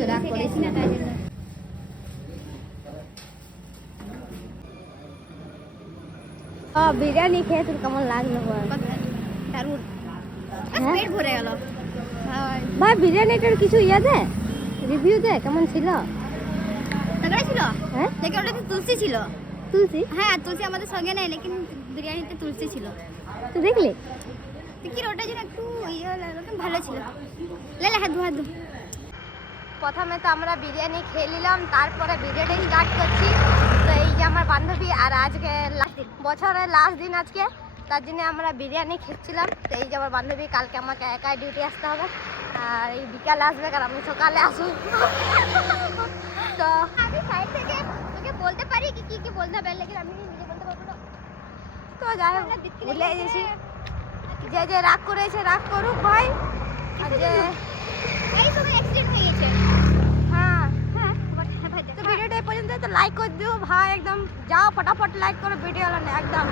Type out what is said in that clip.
তো রাগ করেছি না তাই জন্য। বিরিয়ানি খেয়ে তোর কেমন লাগলো বল? দারুণ, হ্যাঁ? পেট ভরে গেল ভাই বিরিয়ানিটার কিছু দে, রিভিউ দে কেমন ছিল? তগড়া ছিল। হ্যাঁ দেখে ওটাতে তুলসী ছিল। তুলসী? হ্যাঁ তুলসী আমাদের সঙ্গে নেই, লেকিন বিরিয়ানিতে তুলসী ছিল। তুই দেখলি? দেখি ওটা যেন একটু ইয়ে লাগলো, ভালো ছিল। লে হাত ধো হাত ধো। প্রথমে তো আমরা বিরিয়ানি খেয়ে নিলাম, তারপরে ভিডিওটা স্টার্ট করছি। তো এই যে আমার বান্ধবী, আর আজকে বছরের লাস্ট দিন আজকে, তার জন্য আমরা বিরিয়ানি খেয়েছিলাম। তো এই যে আমার বান্ধবী, কালকে আমাকে একাই ডিউটি আসতে হবে, আর এই বিকালে আসবে, আর আমি সকালে আসবো। তো আমি সাইড থেকে তোকে বলতে পারি কি কি কি বলতে হবে, লেকিন আমি নিজে বলতে পারবো না। তো যাই হোক, ভুলে গেছি। যে যে রাগ করেছে রাগ করুক ভাই। আর যে এই সময় অ্যাক্সিডেন্ট হয়ে গেছে। হ্যাঁ, হ্যাঁ ভাই তো ভিডিওটা এই পর্যন্ত, তো লাইক করে দিও ভাই, একদম যাও ফটাফট লাইক করো ভিডিও একদম।